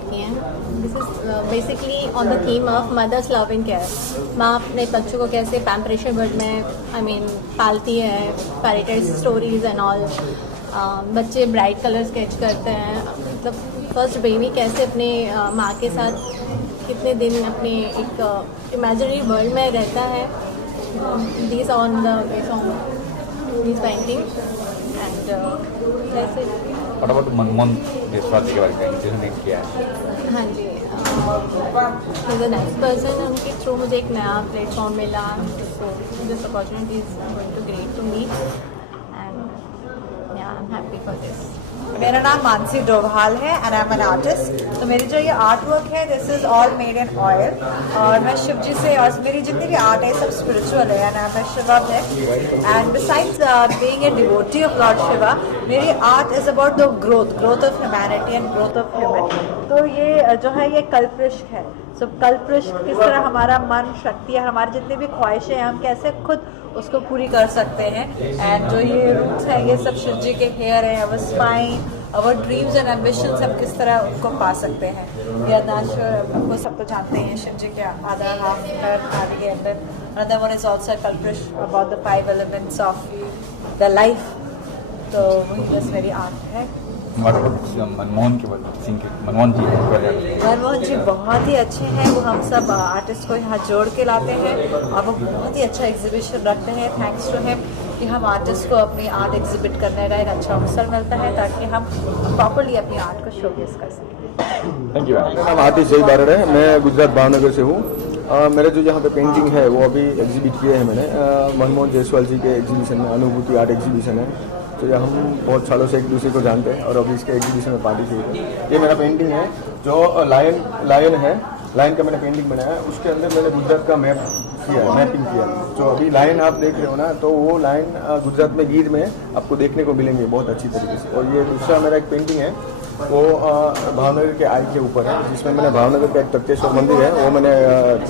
Create किए हैं। This is basically on the theme of mother's love and care. माँ अपने बच्चों को कैसे पैम्परेशन वर्ड में पालती है, पैरेटेड स्टोरीज एंड ऑल। बच्चे ब्राइट कलर स्केच करते हैं, मतलब फर्स्ट बेबी कैसे अपने माँ के साथ कितने दिन अपने एक इमेजिनरी वर्ल्ड में रहता है। These on the base on this painting and जैसे What about मनमोहन देशवाल जी के बारे में जिन्होंने किया है? हाँ जी, इज द नेक्स्ट पर्सन। उनके थ्रू मुझे एक नया प्लेटफॉर्म मिला, so this opportunity is going to great to me and yeah I am happy for this. मेरा नाम मानसी डोभाल है and I am an artist. तो मेरी जो ये आर्ट वर्क है this is all made in oil, और मैं शिव जी से, और मेरी जितनी भी आर्ट है सब स्पिरिचुअल है and I am Shiva bhakt. And besides being a devotee of lord Shiva, मेरी art is about the growth of humanity and growth of human. तो ये जो है ये कल्पवृक्ष है। सो कल्पवृक्ष किस तरह हमारा मन, शक्ति है, हमारी जितनी भी ख्वाहिशें हैं, हम कैसे खुद उसको पूरी कर सकते हैं। एंड जो ये रूट्स हैं ये सब शिव जी के हेयर हैं, our spine, our dreams and ambitions, हम किस तरह उनको पा सकते हैं। ये अनाश्वर आपको सब तो जानते हैं, शिव जी के आधा हाफ आदि है। Another one is also Kalpavriksha about the 5 elements of the life. तो वही बस मेरी आर्ट है। मनमोहन सिंह के मनमोहन जी मनमोहन जी बहुत ही अच्छे हैं। वो हम सब आर्टिस्ट को यहाँ जोड़ के लाते हैं और वो बहुत ही अच्छा एग्जीबिशन रखते हैं। थैंक्स टू हिम कि हम आर्टिस्ट को अपनी आर्ट एग्जिबिट करने का एक अच्छा अवसर मिलता है ताकि हम प्रॉपरली अपनी आर्ट को शोकेस कर सकें। Thank you. मेरा नाम आतिश बारड़ है, मैं गुजरात भावनगर से हूँ। मेरे जो यहाँ पे पेंटिंग है वो अभी एग्जिबिट किए हैं मैंने मनमोहन जायसवाल जी के एग्जीबिशन में, अनुभूति आर्ट एग्जीबिशन है। तो ये हम बहुत सालों से एक दूसरे को जानते हैं और अभी इसके एग्जीबिशन में पार्टिसिपेट है। ये मेरा पेंटिंग है जो लायन है, लायन का मैंने पेंटिंग बनाया है। उसके अंदर मैंने गुजरात का मैपिंग किया। जो अभी लायन आप देख रहे हो ना, तो वो लायन गुजरात में गीर में आपको देखने को मिलेंगे बहुत अच्छी तरीके से। और ये दूसरा मेरा एक पेंटिंग है वो भावनगर के आई के ऊपर है, जिसमें मैंने भावनगर का एक तख्तेश्वर मंदिर है वो मैंने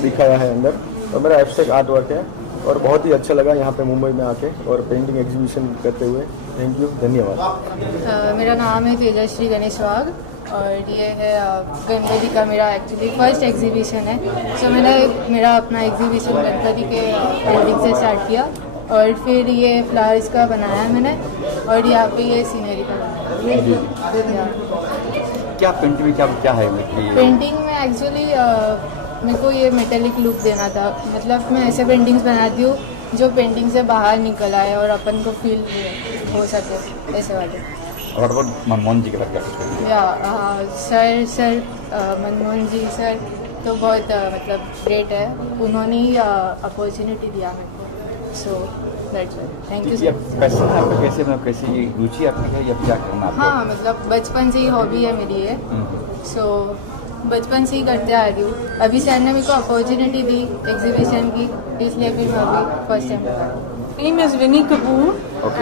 दिखाया है अंदर। तो मेरा एब्स्ट्रैक्ट आर्ट वर्क है और बहुत ही अच्छा लगा यहाँ पे मुंबई में आके और पेंटिंग एग्जीबिशन करते हुए। थैंक यू, धन्यवाद। मेरा नाम है तेजश्री गणेश वाघ और ये है गणपति का मेरा एक्चुअली फर्स्ट एग्जीबिशन है। सो मैंने मेरा अपना एग्जीबिशन गणपति के पेंटिंग से स्टार्ट किया और फिर ये फ्लावर्स का बनाया मैंने और यहाँ पे ये सीनरी का बनाया। क्या पेंटिंग में क्या है? पेंटिंग में एक्चुअली मेरे को ये मेटेलिक लुक देना था। मतलब मैं ऐसे पेंटिंग्स बनाती हूँ जो पेंटिंग से बाहर निकल आए और अपन को फील हो सके, ऐसे वाले। और मनमोहन जी के बारे में या सर मनमोहन जी सर तो बहुत मतलब ग्रेट है। उन्होंने ही अपॉर्चुनिटी दिया मेरे को। So that's why thank you sir. Passion आपका कैसे ये रुचि आपकी है या क्या करना आपको? हाँ, मतलब बचपन से ही हॉबी है मेरी ये। सो बचपन से ही करते आ रही हूँ। अभी सर ने मेरे को अपॉर्चुनिटी दी एग्जीबिशन की, इसलिए फिर मैं अभी फर्स्ट टाइम बता रही हूँ। My name is Vinny Kapoor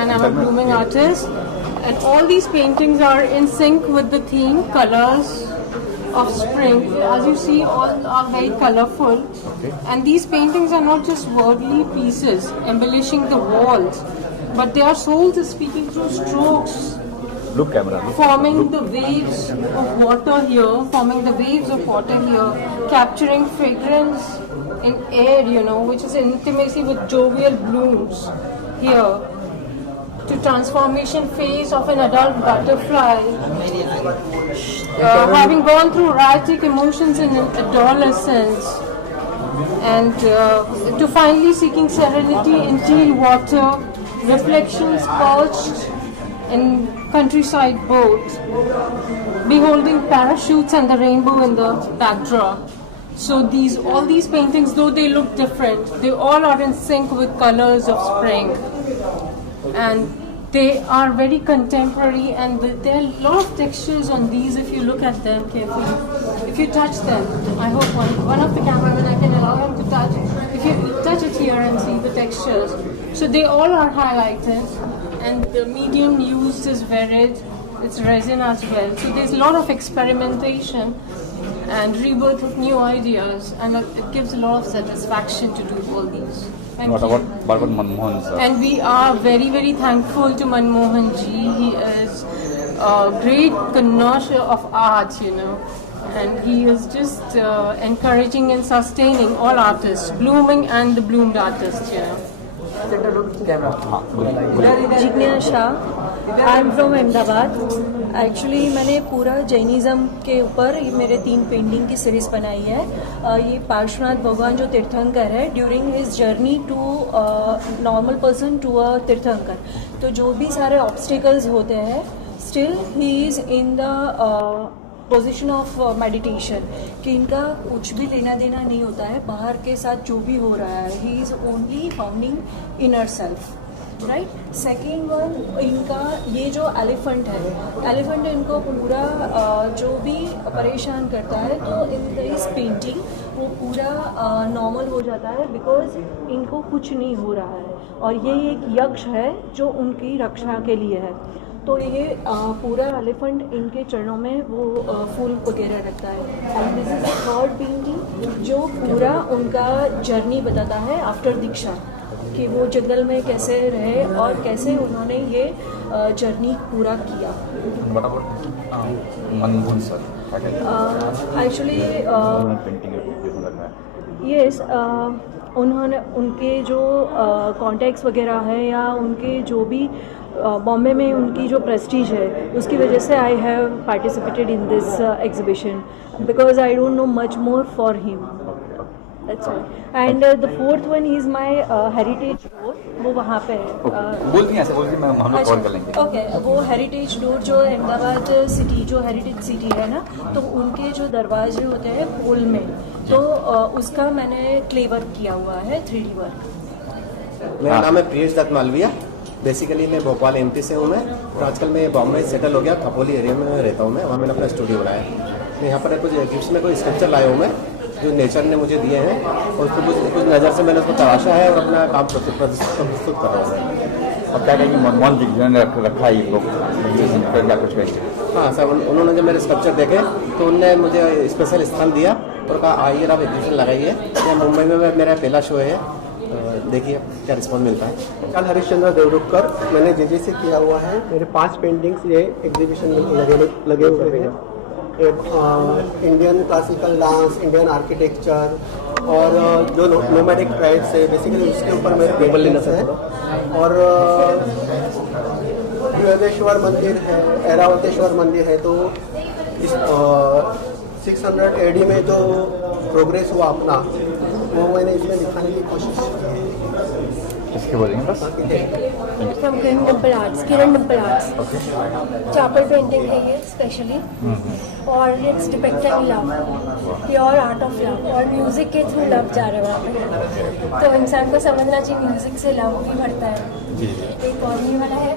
and I'm a blooming artist, and all these paintings are in sync with the theme colors of spring. As you see, all are very colorful, and these paintings are not just worldly pieces embellishing the walls, but they are souls speaking through strokes. Look camera. Forming the waves of water here, capturing fragrance in air, which is intimacy with jovial blooms here. To transformation phase of an adult butterfly, having gone through erratic emotions in adolescence, and to finally seeking serenity in teal water, reflections perched in countryside boat, beholding parachutes and the rainbow in the backdrop. So all these paintings, though they look different, they all are in sync with colors of spring, and they are very contemporary, and there are a lot of textures on these if you look at them carefully. If you touch them, I hope one of the cameramen, I can allow him to touch. If you touch it here and see the textures, so they all are highlighted, and the medium used is varied. It's resin as well. So there's a lot of experimentation and rebirth of new ideas, and it gives a lot of satisfaction to do all these. What about Manmohan sir? And we are very, very thankful to Manmohan ji. He is a great connoisseur of art, and he is just encouraging and sustaining all artists, blooming and the bloomed artists, you know. Jignesh Shah, I am from Ahmedabad. Actually मैंने पूरा Jainism के ऊपर ये मेरे 3 painting की series बनाई है। ये पार्श्वनाथ भगवान जो तीर्थंकर है, during his journey to normal person to a tirthankar, तो जो भी सारे ऑब्स्टिकल्स होते हैं, still he is in the position of meditation, कि इनका कुछ भी लेना देना नहीं होता है बाहर के साथ जो भी हो रहा है। He is only founding inner self, right. Second one, इनका ये जो एलिफेंट है इनको पूरा जो भी परेशान करता है, तो इन दिस पेंटिंग वो पूरा नॉर्मल हो जाता है, बिकॉज इनको कुछ नहीं हो रहा है। और ये एक यक्ष है जो उनकी रक्षा के लिए है। तो ये पूरा एलिफेंट इनके चरणों में वो फूल वगैरह रखता है। And this is the third painting जो पूरा उनका जर्नी बताता है आफ्टर दीक्षा, कि वो जंगल में कैसे रहे और कैसे उन्होंने ये जर्नी पूरा किया। मनमोहन सर एक्चुअली यस, उन्होंने उनके जो कॉन्टैक्ट्स वगैरह है या उनके जो भी बॉम्बे में उनकी जो प्रेस्टीज है, उसकी वजह से I have participated in this exhibition, because I don't know much more for him, that's all. And the fourth one is my heritage door, वो वहाँ पे है। बोलती हैं ऐसे बोलती हैं, हम लोग कॉल कर लेंगे। ओके, वो हेरिटेज डोर जो अहमदाबाद सिटी जो हेरिटेज सिटी है ना, तो उनके जो दरवाजे होते हैं पोल में, तो उसका मैंने क्ले वर्क किया हुआ है, 3D वर्क। मेरा नाम है प्रियेश दत्त मालविया। बेसिकली मैं भोपाल एमपी से हूँ मैं, और आजकल मैं बॉम्बे सेटल हो गया, खपोली एरिया में रहता हूँ मैं, वहाँ मैंने अपना स्टूडियो बनाया है। मैं यहाँ पर कुछ गिफ्ट्स में कोई स्कल्पचर लाया हूँ मैं, जो नेचर ने मुझे दिए हैं, और उसको कुछ नज़र से मैंने उसको तराशा है और अपना काम प्रस्तुत कर रहा हूँ। और क्या कहेंगे, मनमोहन जी ने रखा है ये लोग क्या कुछ कहेंगे? हाँ सर, उन्होंने जब मेरे स्कल्पचर देखे तो उनने मुझे स्पेशल स्थान दिया और कहा आइए आप एग्जीबिशन लगाइए। यह मुंबई में मेरा पहला शो है, देखिए क्या रिस्पॉन्स मिलता है। कल हरिश्चंद्र देवरुखकर, मैंने जे से किया हुआ है। मेरे 5 पेंटिंग्स ये एग्जीबिशन में लगे हुए हैं। Indian classical dance, Indian architecture और जो नोमैडिक ट्राइब्स है, बेसिकली उसके ऊपर मेरे पेंटिंग्स हैं। और बृहदेश्वर मंदिर है, ऐरावतेश्वर मंदिर है, तो इस 600 AD में जो प्रोग्रेस हुआ अपना, वो मैंने इसमें दिखाने की कोशिश की है। इसके बोलेंगे बस। From Kiran Dimple arts. चापल पेंटिंग है ये स्पेशली, और it's depicting love, pure art of love, और म्यूजिक के थ्रू लव जा रहा है वहाँ पे। तो इंसान को समझना चाहिए म्यूजिक से लव भी बढ़ता है। एक और ये वाला है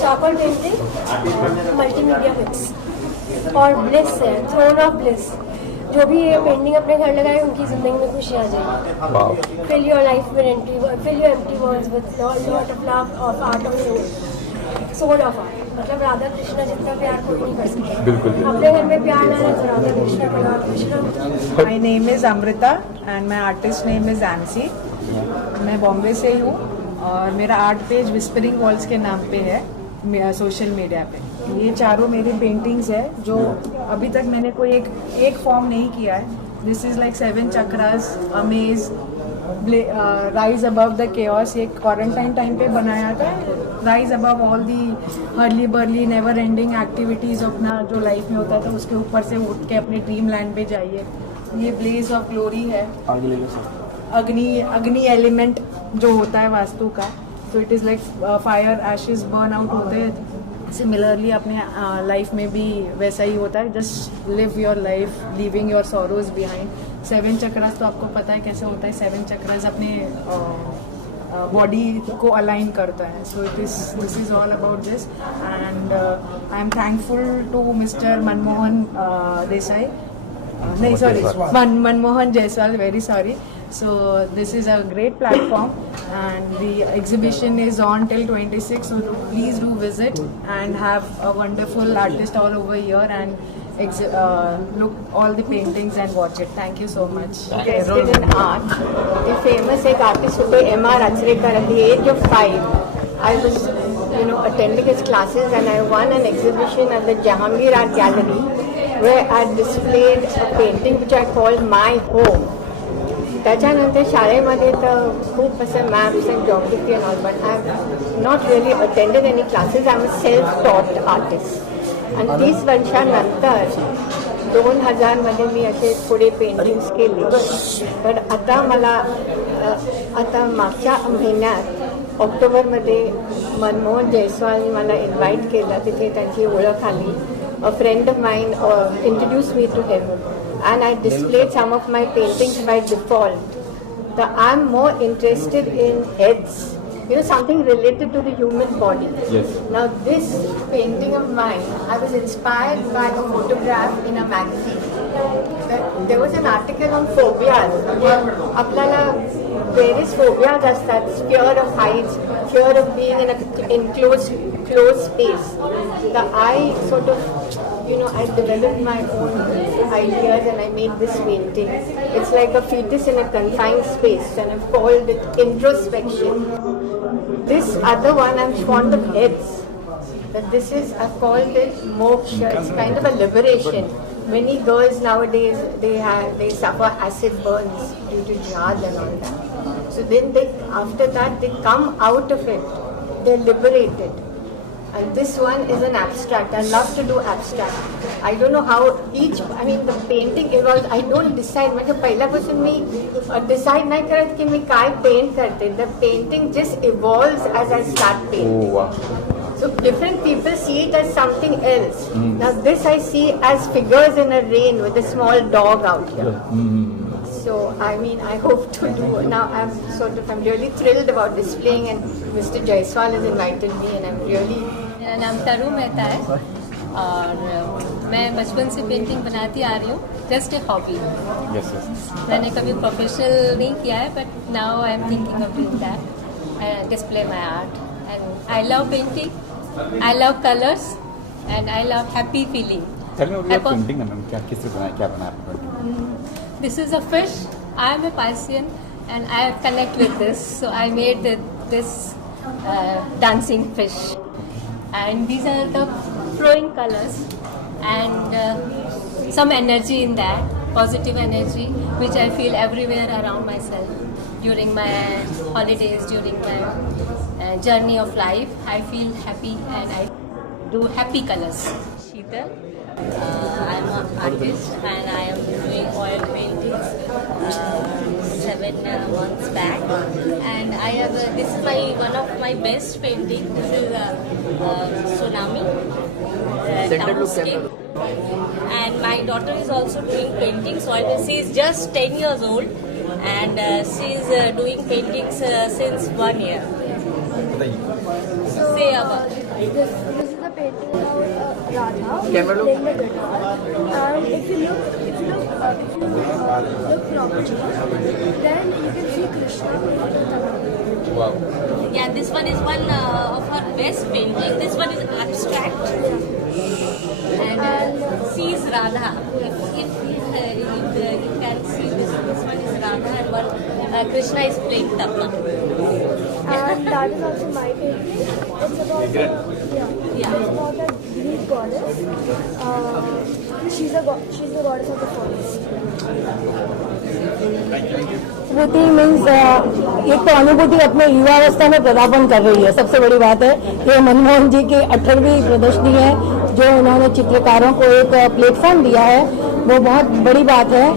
चापल पेंटिंग, मल्टीमीडिया मिक्स, और ब्लिस है, थ्रोन ऑफ ब्लिस। जो भी ये पेंटिंग अपने घर लगाए उनकी जिंदगी में खुशी आ जाएगी। Fill your life with empty words with lot of love of art of soul of art. मतलब राधा कृष्णा जितना प्यार कोई नहीं कर सकता। बिल्कुल। अपने घर में प्यार ना है तो राधा कृष्णा का Radha Krishna. My name is Amrita and my artist name is एंसी। मैं बॉम्बे से ही हूँ और मेरा आर्ट पेज विस्परिंग वॉल्स के नाम पे है सोशल मीडिया पे। ये चारों मेरी पेंटिंग्स है जो अभी तक मैंने कोई एक फॉर्म नहीं किया है। This is like 7 chakras, amaze, rise above the chaos. ये क्वारंटाइन टाइम पे बनाया था। Rise above all the Hurley barley never ending activities अपना जो लाइफ में होता था उसके ऊपर से उठ के अपने ड्रीम लैंड पे जाइए। ये ब्लेज ऑफ ग्लोरी है, अग्नि एलिमेंट जो होता है वास्तु का। So it is like fire ashes burn out होते हैं, सिमिलरली अपने लाइफ में भी वैसा ही होता है। Just live your life leaving your sorrows behind. 7 chakras तो आपको पता है कैसे होता है। 7 चक्रास अपने बॉडी को अलाइन करता है। So this is all about this and I am thankful to mister Manmohan Desai, नहीं sorry, Manmohan Jaiswal, very sorry. So this is a great platform and the exhibition is on till 26, so please do visit and have a wonderful artist all over here and look all the paintings and watch it. Thank you so much. Interested in art. The famous artist M.R. Achrekar at the age of 5. I was attending his classes and I won an exhibition at the Jahangir Art Gallery where I displayed a painting which I called My Home. त्याच्यानंतर शाळेमध्ये तर खूप असं maps and geography and all, but I have not really attended any classes. I am a self taught artist. आणि 30 वर्षानंतर 2000मध्ये मी असे थोडे paintings केले. पण आता मला आता मागच्या महिन्यात ऑक्टोबरमध्ये मनमोहन जयस्वालनी मला इन्व्हाइट केलं. तिथे त्यांची ओळख आली. A friend of mine introduced me to him, and I displayed some of my paintings by default. I'm more interested in heads, something related to the human body. Yes. Now this painting of mine, I was inspired by a photograph in a magazine. There was an article on phobias. आपल्याला various phobias असतात. Fear of heights, fear of being in an enclosed space. I sort of, I developed my own ideas and I made this painting. It's like a fetus in a confined space, and I've called it introspection. This other one, I'm fond of heads. But this is, I've called it moksha. It's kind of a liberation. Many girls nowadays, they suffer acid burns due to jihad and all that. So then after that, they come out of it. They're liberated. And this one is an abstract. I love to do abstract. I don't know how the painting evolves. I don't decide. म्हणजे पहिल्यापासून मी decide नाही करत की मी काय paint करते. The painting just evolves as I start painting. Oh, wow. So different people see it as something else. Now this I see as figures in a rain with a small dog out here. So I hope to do. Now I'm really thrilled about displaying, and Mr. Jaiswal has invited me, and I'm really. मेरा नाम तरू मेहता है और मैं बचपन से painting बनाती आ रही हूँ. Just a hobby. Yes, yes. मैंने कभी प्रोफेशनल नहीं किया है, but now I am thinking of doing that and display my art. And I love painting. I love colors and I love happy feeling. Tell me about your painting, ma'am. किससे बनाया, क्या बनाया? This is a fish. I am a Piscean and I connect with this. So I made this dancing fish. And these are the flowing colors and some energy in that, positive energy, which I feel everywhere around myself. During my holidays, during my journey of life, I feel happy and I do happy colors. Sheetal, I'm an artist and I am doing oil paintings 7 months back. And I have this is one of my best painting. This is a tsunami townscape. And my daughter is also doing paintings. So she is just 10 years old. And she is doing paintings since 1 year. Say about this is the painting of Radha playing the guitar. And if you look properly, then you can see Krishna playing the guitar. Wow. Yeah, this one is one of her best painting. This one is abstract. And she is Radha. If you can see this one is Radha and one Krishna is playing tabla. And that is also my painting. It's about it's about a Greek goddess. She's the goddess of the forest. अनुभूति means एक तो अनुभूति अपने युवावस्था में पदार्पण कर रही है. सबसे बड़ी बात है ये मनमोहन जी की 18वीं प्रदर्शनी है जो उन्होंने चित्रकारों को एक प्लेटफॉर्म दिया है, वो बहुत बड़ी बात है.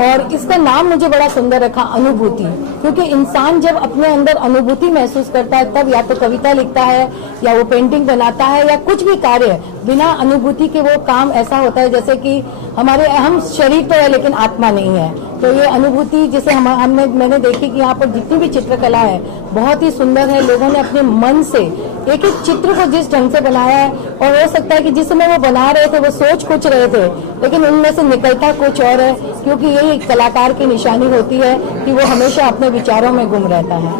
और इसका नाम मुझे बड़ा सुंदर रखा, अनुभूति, क्योंकि इंसान जब अपने अंदर अनुभूति महसूस करता है तब या तो कविता लिखता है या वो पेंटिंग बनाता है या कुछ भी कार्य. बिना अनुभूति के वो काम ऐसा होता है जैसे कि हम शरीर तो है लेकिन आत्मा नहीं है. तो ये अनुभूति जिसे मैंने देखी कि यहाँ पर जितनी भी चित्रकला है बहुत ही सुंदर है. लोगों ने अपने मन से एक एक चित्र को जिस ढंग से बनाया है, और हो सकता है कि जिस समय वो बना रहे थे वो सोच कुछ रहे थे लेकिन उनमें से निकलता कुछ और है, क्योंकि यही कलाकार की निशानी होती है कि वो हमेशा अपने विचारों में गुम रहता है.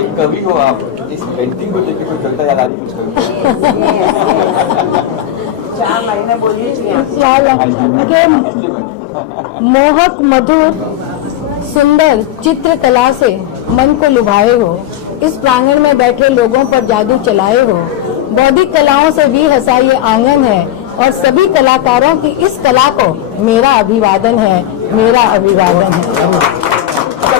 एक कवि हो आप, इस पेंटिंग को देखकर कोई कविता याद आ रही कुछ? मोहक मधुर सुंदर चित्रकला से मन को लुभाए हो, इस प्रांगण में बैठे लोगों पर जादू चलाए हो. बौद्धिक कलाओं से भी हंसा ये आंगन है, और सभी कलाकारों की इस कला को मेरा अभिवादन है, मेरा अभिवादन है।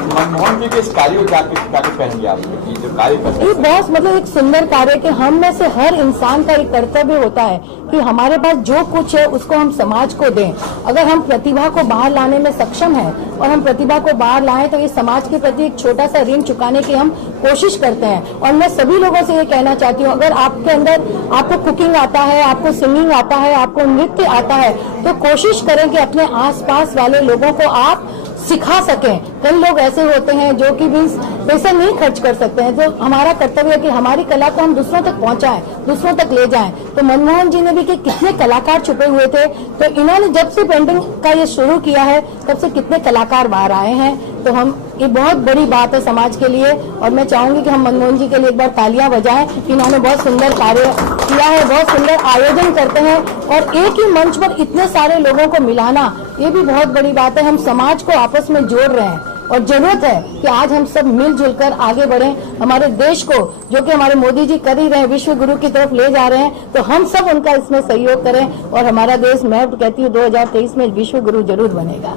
मनमोहन जी के इस कार्य को क्या कहेंगे आप, ये जो कार्य कर रहे ये हैं? बहुत मतलब एक सुंदर कार्य कि हम में से हर इंसान का एक कर्तव्य होता है कि हमारे पास जो कुछ है उसको हम समाज को दें। अगर हम प्रतिभा को बाहर लाने में सक्षम हैं और हम प्रतिभा को बाहर लाएं तो ये समाज के प्रति एक छोटा सा ऋण चुकाने की हम कोशिश करते हैं। और मैं सभी लोगों से ये कहना चाहती हूँ, अगर आपके अंदर आपको कुकिंग आता है, आपको सिंगिंग आता है, आपको नृत्य आता है, तो कोशिश करें कि अपने आसपास वाले लोगों को आप सिखा सकें। कई लोग ऐसे होते हैं जो कि भी पैसे नहीं खर्च कर सकते हैं, तो हमारा कर्तव्य है कि हमारी कला को हम दूसरों तक पहुंचाएं, दूसरों तक ले जाएं। तो मनमोहन जी ने भी कि कितने कलाकार छुपे हुए थे, तो इन्होंने जब से पेंटिंग का ये शुरू किया है तब से कितने कलाकार बाहर आए हैं। तो हम ये बहुत बड़ी बात है समाज के लिए, और मैं चाहूंगी कि हम मनमोहन जी के लिए एक बार तालियां बजाएं। इन्होंने बहुत सुंदर कार्य किया है, बहुत सुंदर आयोजन करते हैं, और एक ही मंच पर इतने सारे लोगों को मिलाना ये भी बहुत बड़ी बात है। हम समाज को आपस में जोड़ रहे हैं और जरूरत है कि आज हम सब मिलजुल कर आगे बढ़ें। हमारे देश को, जो कि हमारे मोदी जी कर ही रहे हैं, विश्व गुरु की तरफ ले जा रहे हैं, तो हम सब उनका इसमें सहयोग करें और हमारा देश, मैं कहती हूँ 2023 में विश्व गुरु जरूर बनेगा।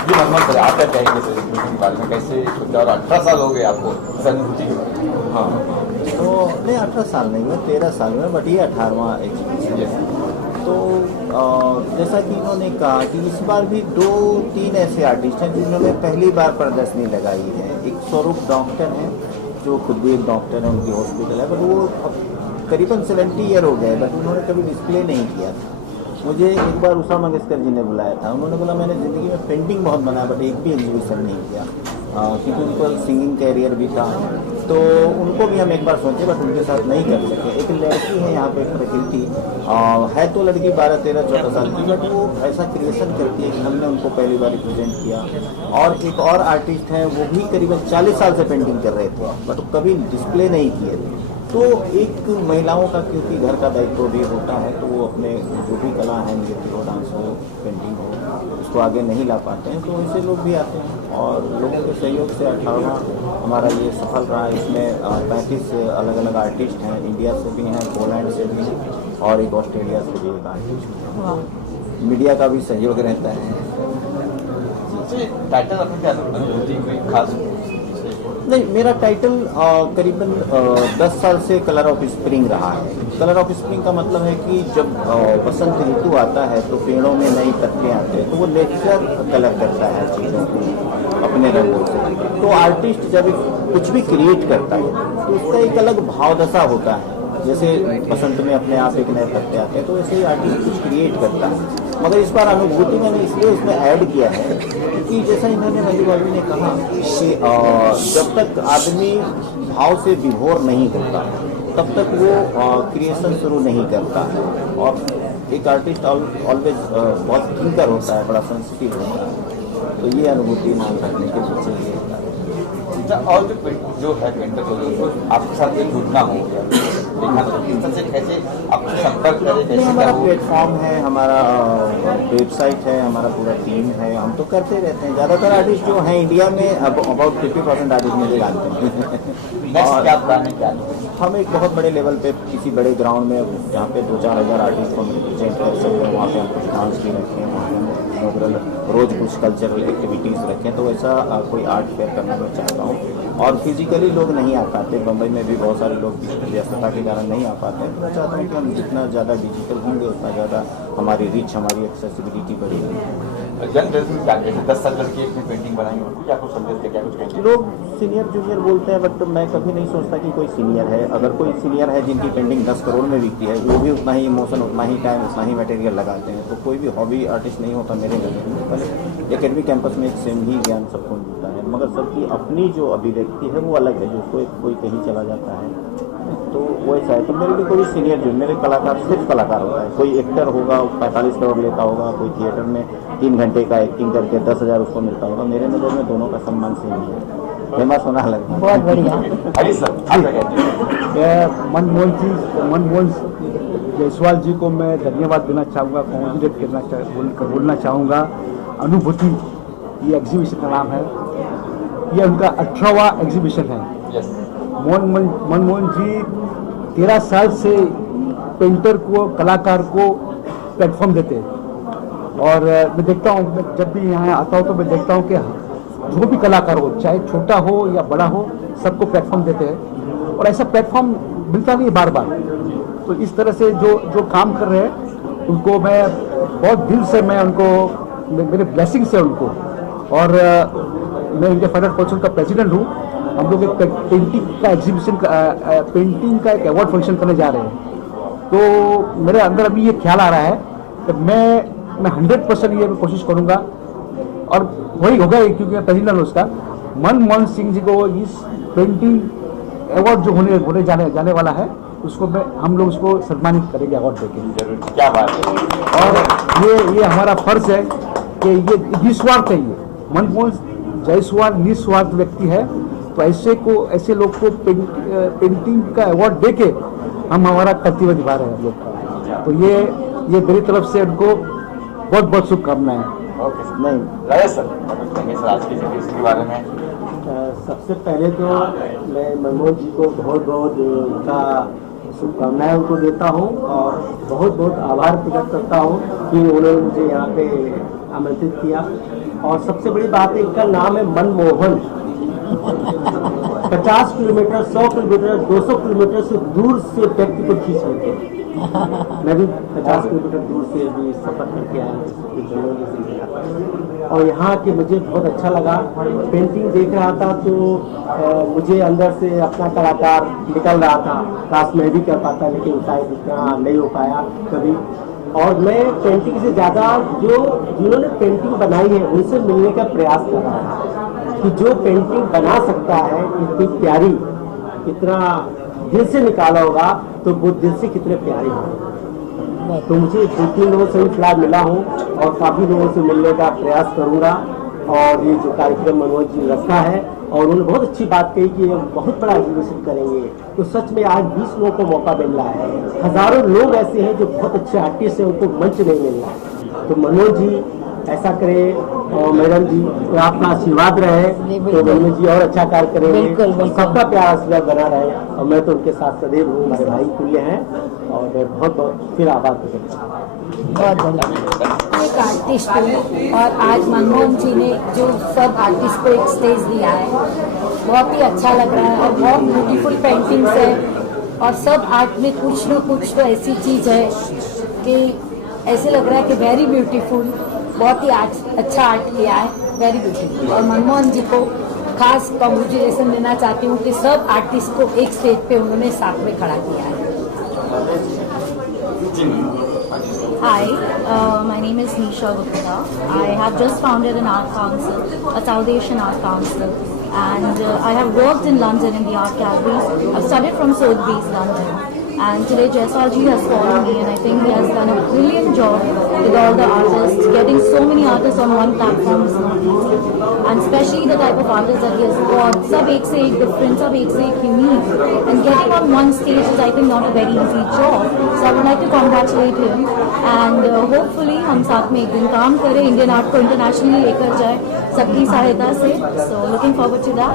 जी मनमोहन सर, आप क्या कहेंगे सर के बारे में, कैसे सोचा, और 18 साल हो गए आपको अनुभूति? हाँ, तो नहीं 18 साल नहीं हुए, 13 साल में, बट ये 18वां एग्जीबिशन है। तो जैसा कि इन्होंने कहा कि इस बार भी 2-3 ऐसे आर्टिस्ट हैं जिन्होंने पहली बार प्रदर्शनी लगाई है। एक स्वरूप डॉक्टर हैं जो खुद भी एक डॉक्टर है, उनकी हॉस्पिटल है, बट वो अब करीबन 70 ईयर हो गए, बट उन्होंने कभी डिस्प्ले नहीं किया था। मुझे एक बार उषा मंगेशकर जी ने बुलाया था, उन्होंने बोला मैंने ज़िंदगी में पेंटिंग बहुत बनाया बट एक भी एग्जीबिशन नहीं किया, क्योंकि उनको सिंगिंग कैरियर भी था। तो उनको भी हम एक बार सोचे बट उनके साथ नहीं कर सके। एक लड़की है यहाँ पे प्रकृति, है तो लड़की 12-13-14 साल की, बट वो ऐसा क्रिएशन करती है कि हमने उनको पहली बार रिप्रेजेंट किया। और एक और आर्टिस्ट है, वो भी करीबन 40 साल से पेंटिंग कर रहे थे बट कभी डिस्प्ले नहीं किए थे। तो एक महिलाओं का क्योंकि घर का दायित्व भी होता है, तो वो अपने जो भी कला है, नृत्य हो, डांस हो, पेंटिंग हो, उसको आगे नहीं ला पाते हैं, तो ऐसे लोग भी आते हैं। और लोगों के सहयोग से 18वां हमारा ये सफल रहा। इसमें 35 अलग अलग आर्टिस्ट हैं, इंडिया से भी हैं, पोलैंड से भी हैं, और एक ऑस्ट्रेलिया से भी एक आर्टिस्ट है। मीडिया का भी सहयोग रहता है। टाइटल आपने क्या कोई खास? नहीं, मेरा टाइटल करीबन 10 साल से कलर ऑफ स्प्रिंग रहा है। कलर ऑफ स्प्रिंग का मतलब है कि जब बसंत ऋतु आता है तो पेड़ों में नई पत्ते आते हैं, तो वो नेचर कलर करता है चीज़ों को अपने रंगों से। तो आर्टिस्ट जब कुछ भी क्रिएट करता है तो उसका एक अलग भावदशा होता है। जैसे बसंत में अपने आप एक नए पत्ते आते हैं, तो ऐसे ही आर्टिस्ट कुछ क्रिएट करता है। मगर इस बार अनुभूति मैंने इसलिए उसमें ऐड किया है क्योंकि जैसा इन्होंने मंजू भाभी ने कहा कि जब तक आदमी भाव से विभोर नहीं होता तब तक वो क्रिएशन शुरू नहीं करता है। और एक आर्टिस्ट ऑलवेज बहुत थिंकर होता है, बड़ा सेंसिटिव होता है। तो ये अनुभूति नाम रखने के पीछे ये और जो है पेंटर जो आपके साथ एक जुड़ना हो कैसे आपको संपर्क करें? हमारा प्लेटफॉर्म है, हमारा वेबसाइट है, हमारा पूरा टीम है, हम तो करते रहते हैं। ज़्यादातर आर्टिस्ट जो हैं इंडिया में अबाउट 50% आर्टिस्ट मुझे जानते हैं। और क्या हम एक बहुत बड़े लेवल पे किसी बड़े ग्राउंड में जहाँ पे 2-4 हज़ार आर्टिस्ट को रिप्रेजेंट कर सकते हैं, वहाँ पे हम कुछ डांस भी रखें, वहाँ पे हम रोज़ कुछ कल्चरल एक्टिविटीज़ रखें। तो ऐसा कोई आर्ट फेयर करना मैं चाहता हूँ। और फिजिकली लोग नहीं आ पाते, बम्बई में भी बहुत सारे लोग व्यस्तता के कारण नहीं आ पाते हैं। तो मैं चाहता हूँ कि हम जितना ज़्यादा डिजिटल होंगे उतना ज़्यादा हमारी रीच, हमारी एक्सेसिबिलिटी बढ़ेगी। यंग जनरेशन क्या कहते हैं? 10 साल लड़की अपनी पेंटिंग बनाई हो, क्या कुछ संदेश क्या कुछ कहेंगे? लोग सीनियर जूनियर बोलते हैं, बट मैं कभी नहीं सोचता कि कोई सीनियर है। अगर कोई सीनियर है जिनकी पेंटिंग 10 करोड़ में बिकती है, वो भी उतना ही इमोशन, उतना ही टाइम, उतना ही मटेरियल लगाते हैं, तो कोई भी हॉबी आर्टिस्ट नहीं होता मेरे नज़र में। पहले एकेडमिक कैंपस में एक सेम ही ज्ञान सबको मिलता है, मगर सबकी अपनी जो अभिव्यक्ति है वो अलग है। जो कोई कहीं चला जाता है तो वो ऐसा है। तो मेरे लिए कोई सीनियर जो मेरे कलाकार सिर्फ कलाकार होता है। कोई एक्टर होगा 45 करोड़ लेता होगा, कोई थिएटर में 3 घंटे का एक्टिंग करके 10,000 उसको मिलता होगा। मेरे नज़र में दोनों का सम्मान सेम है। फेमस होना अलग है। बहुत बढ़िया। मनमोहन जायसवाल जी को मैं धन्यवाद देना चाहूँगा, कॉन्ग्रेचुलेट बोलना चाहूँगा। अनुभूति ये एग्जीबिशन का नाम है, ये उनका 18वां एग्जीबिशन है। मनमोहन जी 13 साल से पेंटर को, कलाकार को प्लेटफॉर्म देते हैं। और मैं देखता हूँ, मैं जब भी यहाँ आता हूँ तो मैं देखता हूँ कि जो भी कलाकार हो, चाहे छोटा हो या बड़ा हो, सबको प्लेटफॉर्म देते हैं। और ऐसा प्लेटफॉर्म मिलता नहीं बार बार। तो इस तरह से जो काम कर रहे हैं उनको मैं बहुत दिल से, मैं उनको, मेरे ब्लेसिंग्स है उनको। और मैं इंडिया फाइन आर्ट काउंसिल का प्रेसिडेंट हूँ। हम लोग एक पेंटिंग का एग्जीबिशन, पेंटिंग का एक अवार्ड फंक्शन करने जा रहे हैं। तो मेरे अंदर अभी ये ख्याल आ रहा है कि मैं 100% ये कोशिश करूँगा, और वही होगा क्योंकि मैं प्रेसिडेंट हूँ उसका। मनमोहन सिंह जी को इस पेंटिंग अवार्ड जो होने जाने वाला है, उसको हम लोग उसको सम्मानित करेंगे अवार्ड देके। क्या बात है। और ये हमारा फर्ज है कि ये निस्वार्थ है। ये मनमोहन जायसवाल निस्वार्थ व्यक्ति है। तो ऐसे लोग को पेंटिंग का अवार्ड देके हम हमारा कर्तव्य निभा रहे हैं हम लोग का। तो ये मेरी तरफ से उनको बहुत बहुत शुभकामनाएं। नहीं राजेश सर, आज की सर्विस के बारे में सबसे पहले तो मैं मनमोहन जी को बहुत बहुत उनका शुभकामनाएं उनको देता हूं, और बहुत बहुत आभार प्रकट करता हूं कि उन्होंने मुझे यहाँ पे आमंत्रित किया। और सबसे बड़ी बात है, इनका नाम है मनमोहन। 50 किलोमीटर, 100 किलोमीटर, 200 किलोमीटर से दूर से व्यक्ति को खींच लेते हैं। मैं भी 50 किलोमीटर दूर से भी सफर करके आया और यहाँ के मुझे बहुत अच्छा लगा। पेंटिंग देख रहा था तो मुझे अंदर से अपना कलाकार निकल रहा था। काश मैं भी कर पाता, लेकिन शायद इतना नहीं हो पाया कभी। और मैं पेंटिंग से ज़्यादा जिन्होंने पेंटिंग बनाई है उनसे मिलने का प्रयास कर रहा था कि जो पेंटिंग बना सकता है इतनी प्यारी, इतना दिल से निकाला होगा, तो वो दिल से कितने प्यारे होंगे। तो मुझे 2-3 लोगों से भी फिलहाल मिला हूँ और काफ़ी लोगों से मिलने का प्रयास करूँगा। और ये जो कार्यक्रम मनोज जी रखा है, और उन्होंने बहुत अच्छी बात कही कि बहुत बड़ा एग्जीबिशन करेंगे, तो सच में आज 20 लोगों को मौका मिल रहा है। हजारों लोग ऐसे हैं जो बहुत अच्छे आर्टिस्ट हैं, उनको मंच नहीं मिल रहा। तो मनोज जी ऐसा करें, और मैडम जी आपका आशीर्वाद रहे तो मनोज जी और अच्छा कार्य करेंगे। सबका प्यार आशीर्वाद बना रहे, और मैं तो उनके साथ सदैव हूँ, हमारे भाई तुल्य हैं। और मैं बहुत बहुत फिर आभार प्रकट करता हूँ। एक आर्टिस्ट हूँ, और आज मनमोहन जी ने जो सब आर्टिस्ट को एक स्टेज दिया है, बहुत ही अच्छा लग रहा है। और बहुत ब्यूटीफुल पेंटिंग्स है, और सब आर्ट में कुछ न कुछ तो ऐसी चीज़ है कि ऐसे लग रहा है कि वेरी ब्यूटीफुल, बहुत ही अच्छा आर्ट किया है, वेरी ब्यूटीफुल। और मनमोहन जी को खास कॉन्ग्रेचुलेसन देना चाहती हूँ कि सब आर्टिस्ट को एक स्टेज पे उन्होंने साथ में खड़ा किया है। Hi, my name is Nisha Gupta. I have just founded an art council, a South Asian art council, and I have worked in London in the art galleries. I've studied from Sotheby's, London. And today Jaiswal ji has called me, and I think he has done a brilliant job with all the artists. Getting so many artists on one platform is not easy, and especially the type of artists that he has got. सब एक से एक different, सब एक से एक unique, and getting on one stage is I think not a very easy job. So I would like to congratulate him, and hopefully हम साथ में एक दिन काम करें, Indian art को internationally लेकर जाए सबकी सहायता से. So looking forward to that.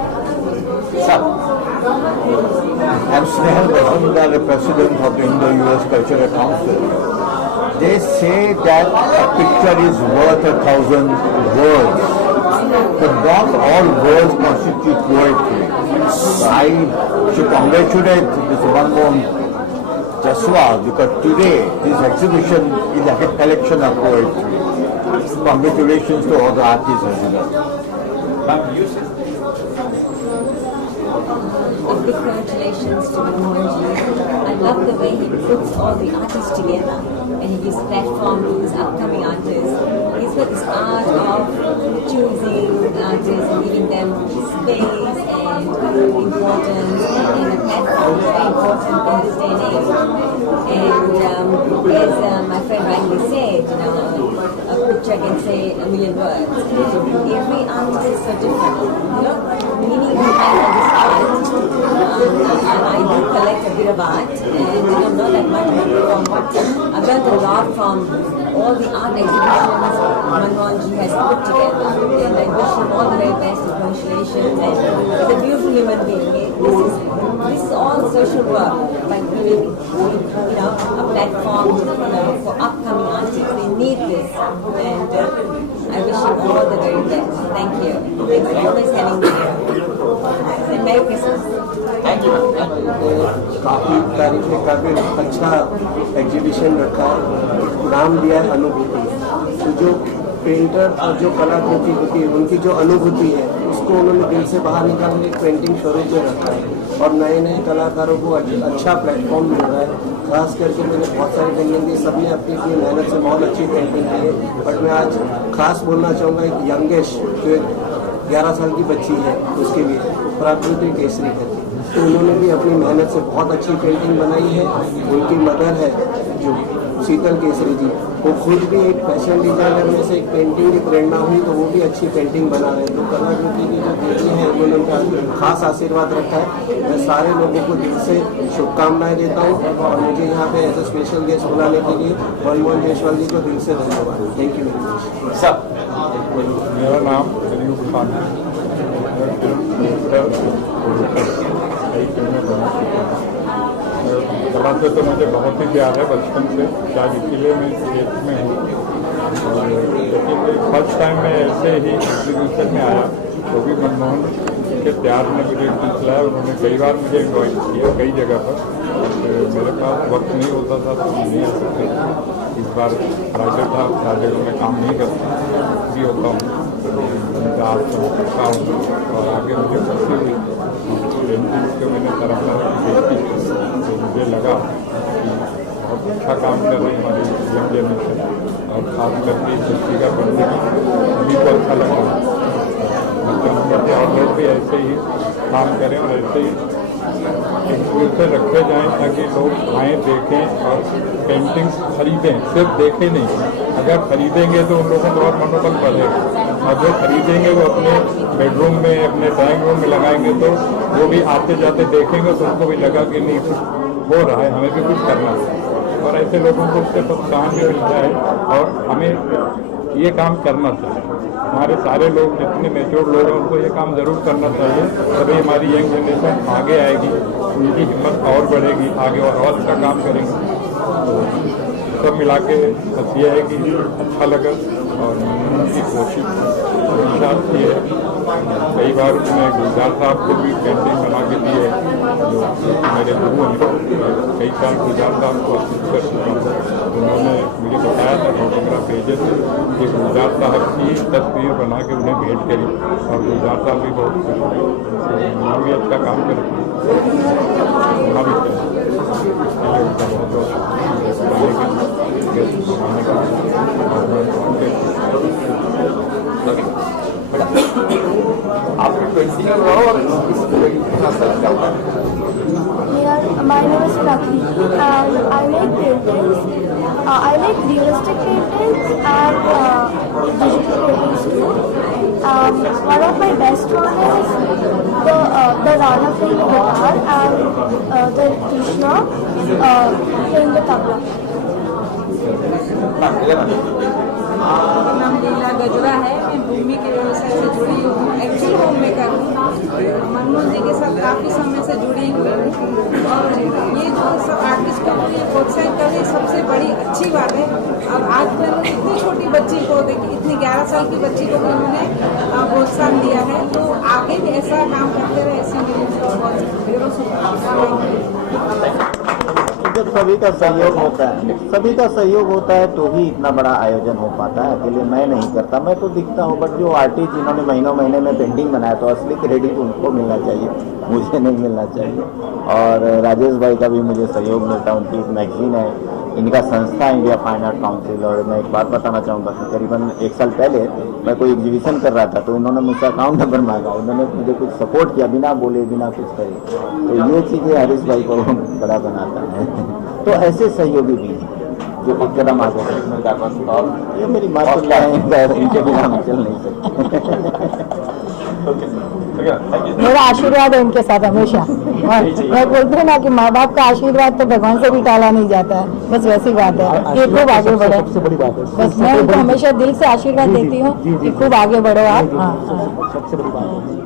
I'm Snehal Bazumdar, the president of the Indo-US Cultural Council. They say that a picture is worth 1,000 words, but not all words constitute poetry. I should congratulate this Manmohan Jaiswal because today this exhibition is a collection of poetry. Congratulations to all the artists as well. Big congratulations to Manmohan ji. I love the way he puts all the artists together and he gives platform to his upcoming artists. He's got this art of choosing artists and giving them space and importance and a platform very important in this day and age. And as my friend rightly said, a picture can say a million words. Every artist is so different. Meaning behind this art. I do collect a bit of art, and I don't know that much from what I've learned a lot from all the art exhibitions Manmohan ji has put together. And I wish him all the very best. Congratulations, and he's a beautiful human being. This is all social work by giving, a platform, for upcoming artists. We need this, and I wish you all the very best. Thank you. Thanks for always having me here. And Merry Christmas. Thank you. काफ़ी तारीफ के काबिल अच्छा exhibition रखा है, नाम दिया है अनुभूति। तो जो पेंटर और जो कलाकृति होती है उनकी जो अनुभूति है उसको उन्होंने दिल से बाहर निकाल के पेंटिंग शोरूम में रखा है और नए नए कलाकारों को अच्छा प्लेटफॉर्म मिल रहा है। खास करके मैंने बहुत सारी पेंटिंग की, सबने अपनी अपनी मेहनत से बहुत अच्छी पेंटिंग की है। बट मैं आज खास बोलना चाहूँगा एक यंगेस्ट जो 11 साल की बच्ची है उसके लिए प्राकृतिक केसरी है, तो उन्होंने भी अपनी मेहनत से बहुत अच्छी पेंटिंग बनाई है। उनकी मदर है जो शीतल केसरी जी, वो खुद भी एक फैशन डिजाइनर में से एक पेंटिंग की प्रेरणा हुई, तो वो भी अच्छी पेंटिंग बना रहे हैं। तो कलाकृति की जो बेटी है उन्होंने उनका खास आशीर्वाद रखा है। मैं सारे लोगों को दिल से शुभकामनाएं देता हूँ और मुझे यहाँ पे एज ए स्पेशल गेस्ट बुलाने के लिए मनमोहन जायसवाल जी को दिल से धन्यवाद। Thank you very much. मेरा नाम अयूब खान है। कला से तो मुझे बहुत ही प्यार है बचपन से, शायद इसीलिए मैं थिएटर में हूँ। लेकिन फर्स्ट टाइम मैं ऐसे ही एग्जीबिशन में आया, वो भी मनमोहन के प्यार ने मुझे दिलाया। उन्होंने कई बार मुझे इन्वाइट किया कई जगह पर, मेरे पास वक्त नहीं होता था तो नहीं आ सकते। इस बार राइटर था, हर जगह में काम नहीं करता भी होता हूँ, इंतजार करता हूँ। और आगे मुझे खुशी हुई पेंटिंग को मैंने तरफ देखी तो मुझे लगा कि बहुत अच्छा काम कर रही हमारी यंग जनरेशन, और खास करके सृष्टि का बनने सभी को अच्छा लगा। मतलब और लोग भी ऐसे ही काम करें और ऐसे ही एग्जीबिशन रखे जाएं ताकि लोग आएँ देखें और पेंटिंग्स खरीदें, सिर्फ देखें नहीं। अगर खरीदेंगे तो उन लोगों को और मनोबल बढ़ेगा, और जो खरीदेंगे वो अपने बेडरूम में, अपने ड्राइंग रूम में लगाएंगे तो वो भी आते जाते देखेंगे तो उनको भी लगा कि नहीं कुछ हो रहा है, हमें भी कुछ करना है। और ऐसे लोगों को उससे प्रोत्साहन भी मिलता है और हमें ये काम करना चाहिए। हमारे सारे लोग जितने मेच्योर लोग हैं उनको ये काम ज़रूर करना चाहिए, तभी हमारी यंग जनरेशन आगे आएगी, उनकी हिम्मत और बढ़ेगी, आगे और अच्छा काम करेंगे। तो सब मिला के बस ये है कि अच्छा लगा और उनकी कोशिश हमेशा अच्छी है। कई बार मैं गुलजार साहब को भी पेंटिंग बना के दिए, जो मेरे गुरु हैं। कई साल गुलजार साहब को असिस्ट कर चुका हूँ। उन्होंने मुझे बताया था फोटोग्राफ पेजेस कि गुलजार साहब की तस्वीर बना के उन्हें भेंट करी, और गुलजार साहब भी बहुत खुश हुए। उन्होंने भी अच्छा काम कर उन्होंने भी उनका आपकी पेंटिंग और My name is Prakti and I make paintings. I make realistic paintings and digital paintings too. One of my best one is the Rana playing the guitar and the Krishna playing the tabla. मेरा नाम लीला गजरा है। मैं भूमि के व्यवसाय से जुड़ी हूँ, एक्चुअल होम मेकर हूँ। मनमोहन जी के साथ काफ़ी समय से जुड़ी हुई हूँ और ये जो सब आर्टिस्ट को प्रोत्साहित कर रही सबसे बड़ी अच्छी बात है। अब आज मैंने इतनी छोटी बच्ची को देखी, इतनी 11 साल की बच्ची को भी उन्होंने प्रोत्साहन दिया है, तो आगे भी ऐसा काम करते रहे, ऐसी मेरी बहुत शुभकामनाएं। जब सभी का सहयोग होता है, सभी का सहयोग होता है तो ही इतना बड़ा आयोजन हो पाता है। अकेले मैं नहीं करता, मैं तो दिखता हूँ, बट जो आर्टिस्ट जिन्होंने महीनों महीने में पेंटिंग बनाया तो असली क्रेडिट उनको मिलना चाहिए, मुझे नहीं मिलना चाहिए। और राजेश भाई का भी मुझे सहयोग मिलता है, उनकी एक मैगजीन है, इनका संस्था इंडिया फाइन आर्ट काउंसिल। और मैं एक बात बताना चाहूँगा कि करीबन 1 साल पहले मैं कोई एग्जीबिशन कर रहा था तो इन्होंने मुझसे अकाउंट नंबर मांगा, उन्होंने मुझे कुछ सपोर्ट किया बिना बोले बिना कुछ करे। तो ये चीज़ें हरीश भाई को बड़ा बनाता है। तो ऐसे सहयोगी भी हैं जो एक कदम आगे बढ़ते। और ये मेरी माँ तो इनके बिना हम चल नहीं सकते। मेरा आशीर्वाद है उनके साथ हमेशा। और मैं बोलती हूँ ना कि माँ बाप का आशीर्वाद तो भगवान से भी टाला नहीं जाता है, बस वैसी बात है। ये खूब आगे बढ़ो, सबसे बड़ी बात है। बस मैं उनको हमेशा दिल से आशीर्वाद देती हूँ कि खूब आगे बढ़ो आप। हाँ, सबसे बड़ी बात है।